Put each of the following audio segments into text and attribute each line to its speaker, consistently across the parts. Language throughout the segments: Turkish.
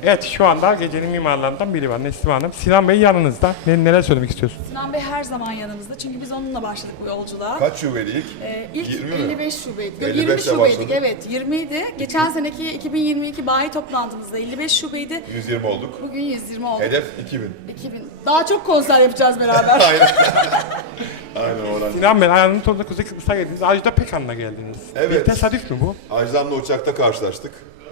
Speaker 1: Evet, şu anda gecenin mimarlarından biri var, Neslihan Hanım. Sinan Bey yanınızda. Neler söylemek istiyorsun?
Speaker 2: Sinan Bey her zaman yanımızda çünkü biz onunla başladık bu yolculuğa.
Speaker 3: Kaç şubeydik?
Speaker 2: İlk
Speaker 3: 20 mi?
Speaker 2: 55 şubeydik.
Speaker 3: 55'le
Speaker 2: 20 şubeydik,
Speaker 3: başladık.
Speaker 2: evet 20 idi. Geçen seneki 2022 bayi toplantımızda 55 şubeydi.
Speaker 3: 120 olduk.
Speaker 2: Bugün 120 oldu.
Speaker 3: Hedef 2000.
Speaker 2: 2000. Daha çok konser yapacağız beraber.
Speaker 3: Aynen. Aynen Orhan.
Speaker 1: Sinan Bey, ayağının tozuna Kuzey Kıbrıs'a geldiniz. Ajda Pekkan'la geldiniz.
Speaker 3: Evet.
Speaker 1: Bir tesadüf mü bu?
Speaker 3: Ajdam'la uçakta karşılaştık.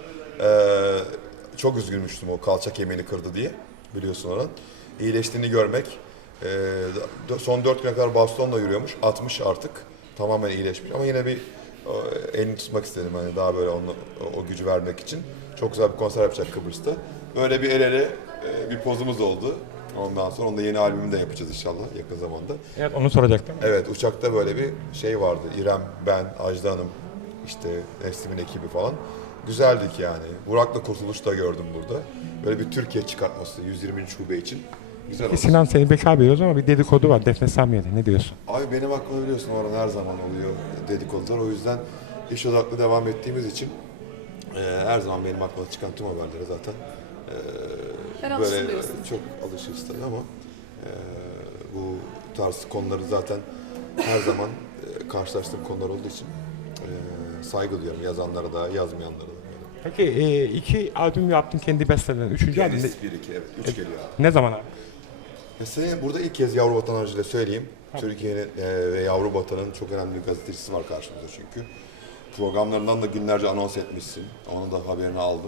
Speaker 3: Çok üzgünmüştüm o kalça kemiğini kırdı diye. Biliyorsun Orhan. İyileştiğini görmek. Son 4 güne kadar bastonla yürüyormuş. 60 artık. Tamamen iyileşmiş. Ama yine bir elini tutmak istedim. Hani daha böyle o gücü vermek için. Çok güzel bir konser yapacak Kıbrıs'ta. Böyle bir el ele bir pozumuz oldu. Ondan sonra onun da yeni albümünü de yapacağız inşallah yakın zamanda.
Speaker 1: Evet, onu soracaktım.
Speaker 3: Evet, uçakta böyle bir şey vardı. İrem, ben, Ajda Hanım, işte Neslim'in ekibi falan. Güzeldik yani. Burak'la Kurtuluş da gördüm burada. Böyle bir Türkiye çıkartması 120. şube için. Güzel oldu.
Speaker 1: Sinan seni bekar biliyoruz ama bir dedikodu var Defne Samyeli. Ne diyorsun?
Speaker 3: Abi benim aklıma biliyorsun Orhan her zaman oluyor dedikodular. O yüzden iş odaklı devam ettiğimiz için her zaman benim aklıma çıkan tüm haberlere zaten
Speaker 2: Ben
Speaker 3: böyle
Speaker 2: alışılıyorsun.
Speaker 3: çok alışırız tabii ama bu tarz konuları zaten her zaman karşılaştığım konular olduğu için saygı duyuyorum yazanlara da yazmayanlara da.
Speaker 1: Peki iki albüm yaptın kendi bestelerin. Üçüncü albüm
Speaker 3: Kendisi 1-2 evet 3 geliyor abi.
Speaker 1: ne zaman abi?
Speaker 3: Senin burada ilk kez Yavru Vatan aracıyla söyleyeyim. Türkiye'nin ve Yavru Vatan'ın çok önemli bir gazetecisi var karşımızda çünkü. Programlarından da günlerce anons etmişsin. Onun da haberini aldım.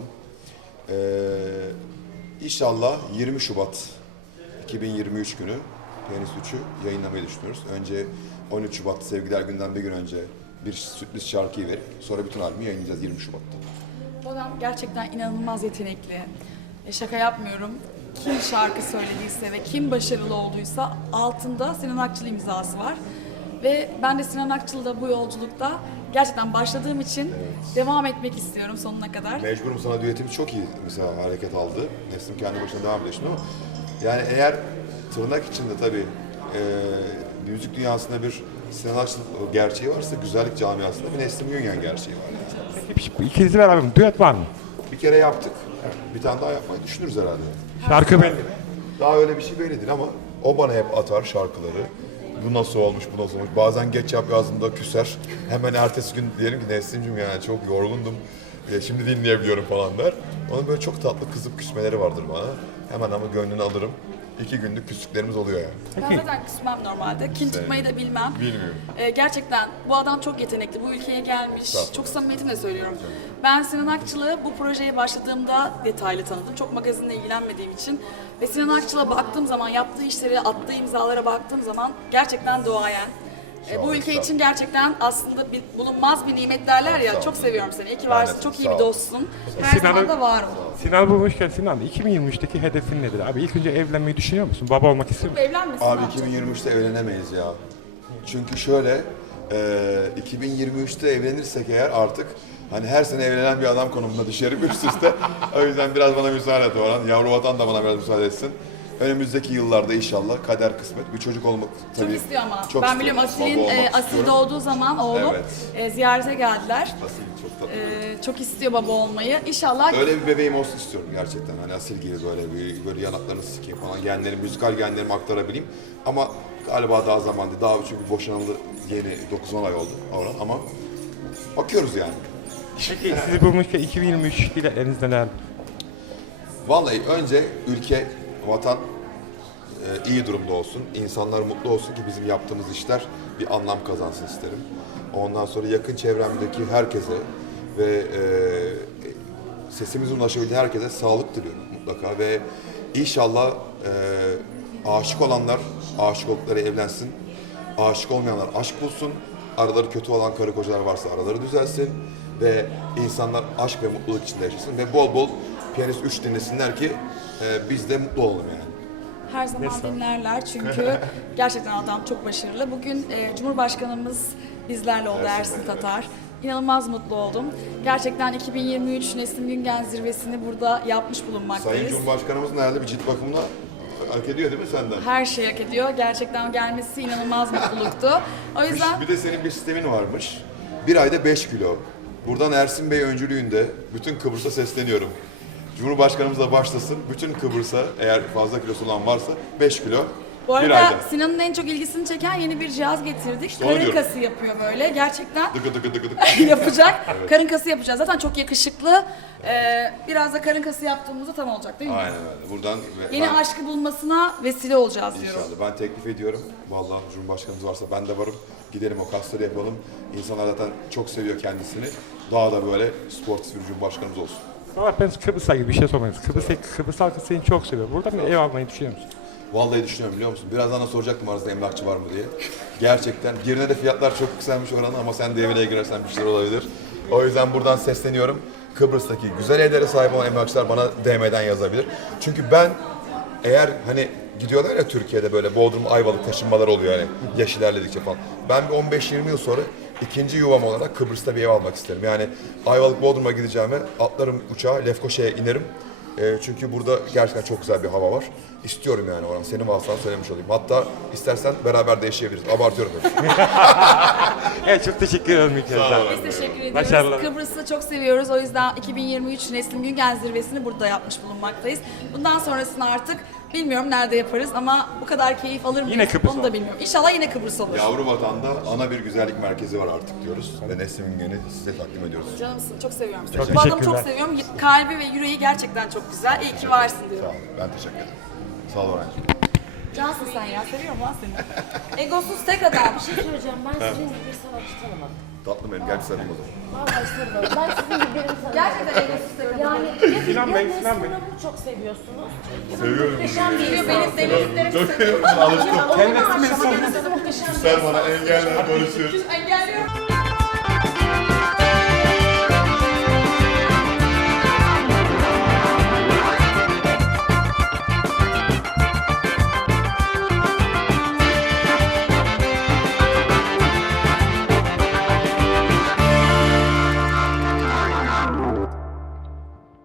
Speaker 3: İnşallah 20 Şubat 2023 günü Piyanist 3'ü yayınlamayı düşünüyoruz. Önce 13 Şubat Sevgiler Günden bir gün önce bir sürpriz şarkıyı verip sonra bütün albümü yayınlayacağız 20 Şubat'ta.
Speaker 2: Bu adam gerçekten inanılmaz yetenekli. Şaka yapmıyorum. Kim şarkı söylediyse ve kim başarılı olduysa altında Sinan Akçıl imzası var. Ve ben de Sinan Akçıl'da bu yolculukta gerçekten başladığım için devam etmek istiyorum sonuna kadar.
Speaker 3: Mecburum sana düetimiz çok iyi mesela hareket aldı. Neslim kendi başına devam ediyor şimdi ama yani eğer tırnak içinde tabii müzik dünyasında bir Sinan Akçıl gerçeği varsa güzellik camiasında bir Neslim Günyen gerçeği var yani.
Speaker 1: Peki ikinizi beraber mi? Düet var mı?
Speaker 3: Bir kere yaptık. Bir tane daha yapmayı düşünürüz herhalde.
Speaker 1: Şarkı belli.
Speaker 3: Daha öyle bir şey belli değil ama o bana hep atar şarkıları. Bu nasıl olmuş, bu nasıl olmuş. Bazen geç yap yazdığımda küser. Hemen ertesi gün diyelim ki Neslim'cim yani çok yorgundum. Şimdi dinleyebiliyorum falan der. Onun böyle çok tatlı kızıp küsmeleri vardır bana. Hemen ama gönlünü alırım. 2 günlük küslüklerimiz oluyor yani.
Speaker 2: Ben zaten küsmem normalde. Kin tutmayı da bilmem.
Speaker 3: Bilmiyorum.
Speaker 2: Gerçekten bu adam çok yetenekli. Bu ülkeye gelmiş. Çok samimiyetimle söylüyorum. Ben Sinan Akçıl'ı bu projeye başladığımda detaylı tanıdım. Çok magazinle ilgilenmediğim için. Ve Sinan Akçıl'a baktığım zaman, yaptığı işleri, attığı imzalara baktığım zaman gerçekten duayen. Bu ülke için gerçekten aslında bulunmaz bir nimet derler ya. Çok seviyorum seni. İyi ki varsın. Çok iyi bir dostsun. Her zaman da var ol.
Speaker 1: Sinan bulmuşken Sinan 2023'teki hedefin nedir abi? İlk önce evlenmeyi düşünüyor musun? Baba olmak istiyor musun?
Speaker 2: Evlenmesin
Speaker 3: Abi
Speaker 2: ne yapacak?
Speaker 3: 2023'te evlenemeyiz ya. Çünkü şöyle 2023'te evlenirsek eğer artık hani her sene evlenen bir adam konumuna düşerim üst üste. O yüzden biraz bana müsaade et Orhan. Yavru Vatan da bana biraz müsaade etsin. Önümüzdeki yıllarda inşallah kader kısmet bir çocuk olmak tabii.
Speaker 2: Çok istiyor ama.
Speaker 3: Çok
Speaker 2: Ben
Speaker 3: istiyorum.
Speaker 2: biliyorum
Speaker 3: Baba olmak
Speaker 2: Asil
Speaker 3: istiyorum.
Speaker 2: doğduğu zaman oğlum ziyarete geldiler.
Speaker 3: Asil çok tatlı.
Speaker 2: Çok istiyor baba olmayı. İnşallah
Speaker 3: Öyle bir bebeğim olsun istiyorum gerçekten. Hani asil gibi böyle yanaklarını sikeyim falan. Genlerimi, müzikal genlerimi aktarabileyim. Ama galiba daha zaman değil. Daha çünkü boşanalı yeni 9-10 ay oldu Orhan ama bakıyoruz yani.
Speaker 1: Peki sizi bulmuşken 2023 dilekleriniz neler?
Speaker 3: Vallahi önce ülke, vatan iyi durumda olsun, insanlar mutlu olsun ki bizim yaptığımız işler bir anlam kazansın isterim. Ondan sonra yakın çevremdeki herkese ve sesimizin ulaşabildiği herkese sağlık diliyorum mutlaka ve inşallah aşık olanlar aşık oldukları evlensin, aşık olmayanlar aşk bulsun, araları kötü olan karı kocalar varsa araları düzelsin ve insanlar aşk ve mutluluk içinde yaşasın ve bol bol Piyanist 3 dinlesinler ki biz de mutlu olalım yani.
Speaker 2: her zaman dinlerler çünkü gerçekten adam çok başarılı. Bugün Cumhurbaşkanımız bizlerle oldu Ersin Tatar. İnanılmaz mutlu oldum. Gerçekten 2023 Neslim Güngen zirvesini burada yapmış bulunmaktayız.
Speaker 3: Sayın Cumhurbaşkanımızın herhalde bir cilt bakımına hak ediyor değil mi senden?
Speaker 2: Her şey hak ediyor. Gerçekten gelmesi inanılmaz mutluluktu. O yüzden
Speaker 3: Bir de senin bir sistemin varmış. Bir ayda 5 kilo. Buradan Ersin Bey öncülüğünde bütün Kıbrıs'a sesleniyorum. Cumhurbaşkanımız da başlasın. Bütün Kıbrıs'a eğer fazla kilosu olan varsa 5 kilo
Speaker 2: Bu
Speaker 3: bir
Speaker 2: arada
Speaker 3: ayda.
Speaker 2: Sinan'ın en çok ilgisini çeken yeni bir cihaz getirdik.
Speaker 3: onu
Speaker 2: Karın
Speaker 3: diyorum.
Speaker 2: kası yapıyor böyle. Gerçekten
Speaker 3: Dıkı dıkı dıkı dıkı.
Speaker 2: yapacak. Karın kası yapacağız. Zaten çok yakışıklı. Biraz da karın kası yaptığımızda tam olacak değil mi?
Speaker 3: Aynen öyle. Buradan
Speaker 2: Yeni aşkı bulmasına vesile olacağız diyorum.
Speaker 3: İnşallah. Ben teklif ediyorum. Vallahi Cumhurbaşkanımız varsa ben de varım. Gidelim o kasları yapalım. İnsanlar zaten çok seviyor kendisini. Daha da böyle sportif bir Cumhurbaşkanımız olsun.
Speaker 1: Valla ben Kıbrıs'a gibi bir şey sormak istiyorum. Kıbrıs halkı seni çok seviyor. Burada mı ev almayı düşünüyor musun?
Speaker 3: Vallahi düşünüyorum biliyor musun? Birazdan da soracaktım arasında emlakçı var mı diye. Gerçekten. Girine de fiyatlar çok yükselmiş oranı ama sen de evine girersen bir şeyler olabilir. O yüzden buradan sesleniyorum. Kıbrıs'taki güzel evlere sahip olan emlakçılar bana DM'den yazabilir. Çünkü ben eğer hani gidiyorlar ya Türkiye'de böyle Bodrum, Ayvalık taşınmalar oluyor hani yaş ilerledikçe falan. Ben bir 15-20 yıl sonra ikinci yuvam olarak Kıbrıs'ta bir ev almak isterim. Yani Ayvalık, Bodrum'a gideceğime atlarım uçağa, Lefkoşa'ya inerim. Çünkü burada gerçekten çok güzel bir hava var. İstiyorum yani Orhan. Senin vasıtan söylemiş olayım. Hatta istersen beraber de yaşayabiliriz. Abartıyorum.
Speaker 1: Evet çok teşekkür ederim ilk kez daha.
Speaker 2: Biz teşekkür ediyoruz.
Speaker 1: Başarılar.
Speaker 2: Kıbrıs'ı çok seviyoruz. O yüzden 2023 Neslim Güngel Zirvesi'ni burada yapmış bulunmaktayız. Bundan sonrasını artık bilmiyorum nerede yaparız ama bu kadar keyif alır mıyız?
Speaker 1: Yine Kıbrıs
Speaker 2: onu
Speaker 1: olur.
Speaker 2: da bilmiyorum. İnşallah yine Kıbrıs olur.
Speaker 3: Yavru vatanda ana bir güzellik merkezi var artık diyoruz. Ve Neslim Güngen'i size takdim ediyoruz.
Speaker 2: Canımsın, çok seviyorum seni.
Speaker 1: Çok
Speaker 2: Bu adamı çok
Speaker 1: teşekkürler.
Speaker 2: seviyorum. Kalbi ve yüreği gerçekten çok güzel. İyi ki varsın
Speaker 3: Sağ
Speaker 2: diyorum.
Speaker 3: ol. Ben teşekkür ederim. Sağ ol Orhan'cığım.
Speaker 2: Cansın sen ya, seviyorum lan seni. Egosuz tek adam.
Speaker 4: Bir şey söyleyeceğim. Ben sizin gibi bir sanatçı tanımadım.
Speaker 3: Tatlım benim. Gel sarayım o zaman.
Speaker 4: Vallahi sarılmadım. Ben sizin gibi birini tanımadım.
Speaker 2: Gerçekten egosuz tek adam.
Speaker 4: Yani
Speaker 1: Sinan Bey,
Speaker 4: ya
Speaker 1: Sinan Bey.
Speaker 4: Nesrin Hanım'ı çok seviyorsunuz.
Speaker 3: Seviyorum.
Speaker 4: Muhteşem bir
Speaker 2: Benim
Speaker 4: insan.
Speaker 2: deliliklerimi
Speaker 3: Çok seviyorum. Alıştım.
Speaker 4: Kendisi muhteşem bir
Speaker 3: Sen bana engeller konuşuyor.
Speaker 2: engelliyorum.